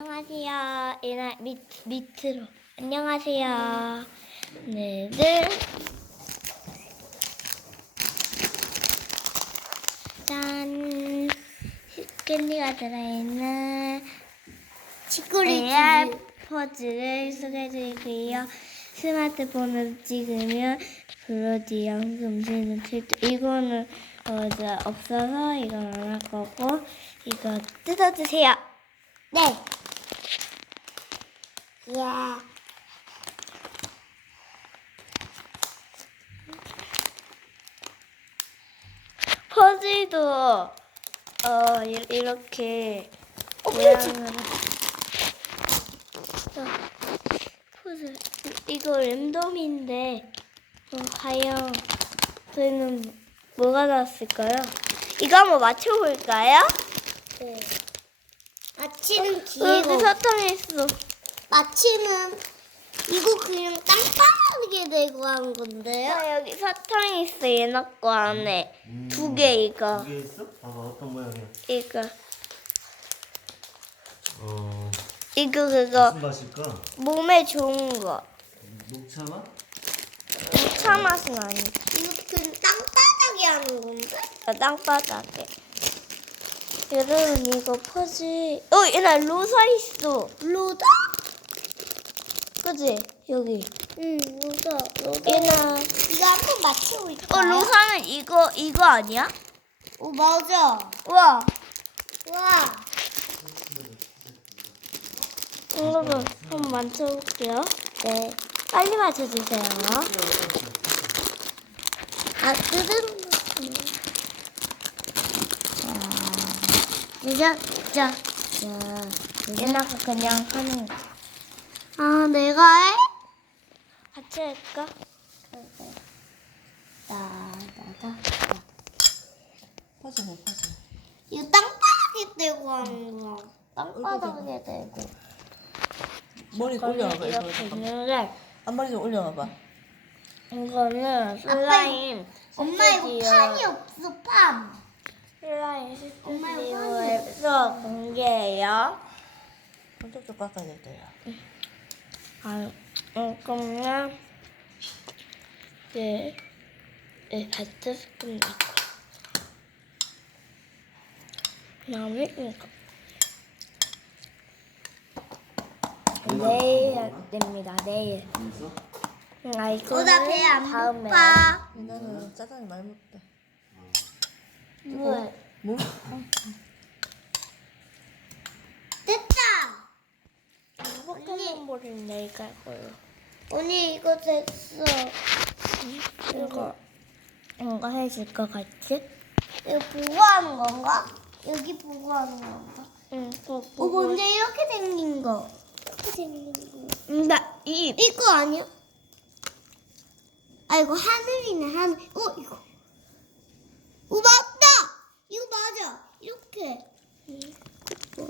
안녕하세요. 이날 밑 밑으로 안녕하세요. 오늘은 짠 캔디가 들어있는 치쿠리 AR 퍼즐을 소개해드리고요. 스마트폰으로 찍으면 블러디 연금시는 틀도 이거는 어, 없어서 이건 안 할 거고 이거 뜯어주세요. 네. 이야. 퍼즐도 어 이- 이렇게 어, 모양으로 어, 퍼즐 이- 이거 랜덤인데 어, 과연 저희는 뭐가 나왔을까요? 이거 한번 맞춰볼까요? 네. 마치는 어, 기회고 여기 사탕이 있어. 마치는 이거 그냥 깜빡하게 되고 하는 건데요. 아, 여기 사탕이 있어 얘네 거 안에 두개 이거 두개 있어? 봐봐 어떤 모양이야? 이거 어 이거 그거 무슨 맛일까? 몸에 좋은 거. 녹차 맛? 차 맛은 아니고 이거 그냥 땅바닥에 하는 건데? 땅바닥에. 여러분 이거 퍼즐. 어 얘네 로사 있어. 로다? 그지 여기. 응, 로다. 로다. 얘네. 이거 한번 맞추고 있다. 어 로사는 이거 이거 아니야? 오, 맞아. 와. 와. 여러분 한번 맞춰볼게요. 네. 빨리 맞춰주세요. 아, 거. 자, 자, 자. 얘네가 그냥 하는 거. 아, 내가 해? 같이 할까? 나, 나다. 퍼즐 퍼즐 이거 땅바닥에 떼고 하는 거. 땅바닥에 대고. 머리 올려와봐 이렇게 있는데 앞머리 좀 올려와봐 이거는 슬라임 엄마 이거. 판이 없어, 판. 이거 스튜디오에서 공개해요. 손톱 좀 깎아야 야 아, 이거는 네, 네, 발트 스푼 넣고 그다음에 이거 내일 할 됩니다. 내일. 있어? 아 이거 어, 나배안 다음에. 고파. 나는 짜장이 많이 먹다 왜? 뭐? 됐다. 포켓몬볼을 내일 갈 거예요. 언니, 이거 됐어. 이거 이거 해줄 것 같지? 이거 보고 하는 건가? 여기 보고 하는 건가? 응. 또 어, 보고. 뭔데 이렇게 생긴 거? 이렇게 생긴 거. 음, 나이 이거 아니야? 아, 이거 하늘이네, 하늘. 어, 이거. 어, 맞다! 이거 맞아. 이렇게. 어.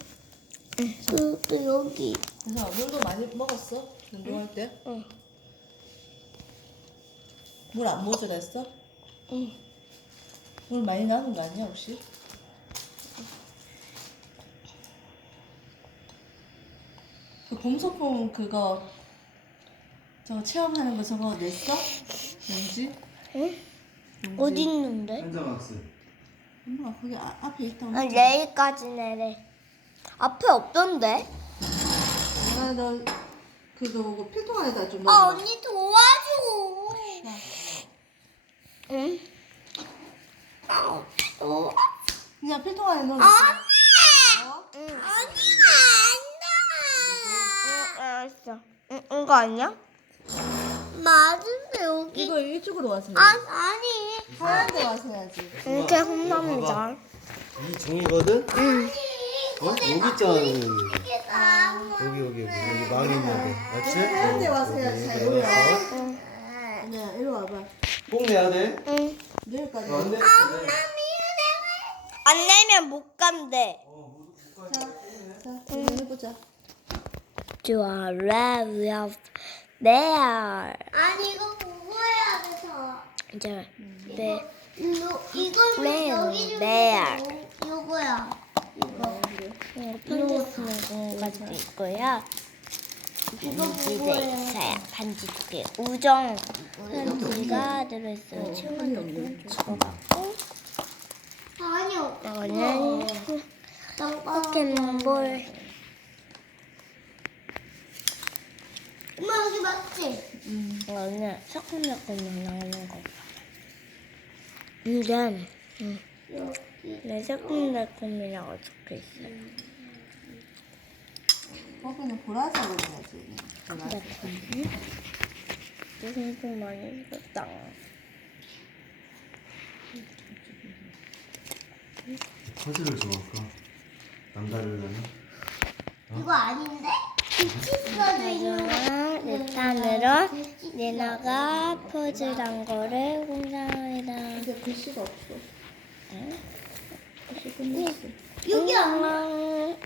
또, 또 여기. 그래서 물도 많이 먹었어? 운동할 때? 응. 물 안 모자랐어? 응. 물 많이 나는 거 아니야 혹시? 그 봄소풍 그거 저거 체험하는 거 저거 냈어? 뭔지? 응? 어디 있는데? 현장학습 엄마 거기 아, 앞에 있다고 아, 내일까지 내래. 앞에 없던데? 아, 너 그거 뭐 필통 안에다 좀 아, 넣어. 언니 도와줘. 응. 아, 어? 그냥 필통 안에 넣어. 언니! 어? 응. 언니가 응, 알았어. 응, 이거 아니야? 안 돼. 맞은데, 여기. 이거 이쪽으로 와서. 아, 아니. 하얀 데 와서 해야지. 이렇게 혼납니다. 이 종이거든? 응. 어? 여기 있잖아 이게 다. 여기 여기 여기 망이 있는데 맞지? 하얀 데 와서 해야지. 잘 보여. 응. 아니야, 이리 와봐. 꼭 내야 돼? 응. 내일까지. 안 돼? 안 내면 못 간대. 자, 자, 이거 해보자. 좋아, 레브 there. 아니, 이거 보고 해야 돼, 더. 이제 네. 이거, 이거는 Where? 여기 중에 요거야. 이거. 이거 편지 쓰는 공간도 있고요. 이거 반지도 뭐예요? 있어요. 반지 두 개. 우정 편지가 들어있어요. 친구들 적어갖고 아니요. 이거는 포켓몬볼 엄마 여기 맞지? 이거는 새콤새콤 나오는 거. 근데 음, 여기. 네 새콤달콤이라고 적혀 있어요. 거기는 보라색으로 해야지. 보라색. 무슨 좀 많이 썼다. 퍼즐을 줘볼까? 남다르려나? 이거 아닌데? 치즈가도 있는 마지막 넷탄으로 레나가 퍼즐한 거를 공장합니다. 근데 글씨가 없어. 응? 글씨 끝났어. 여기 안 안녕.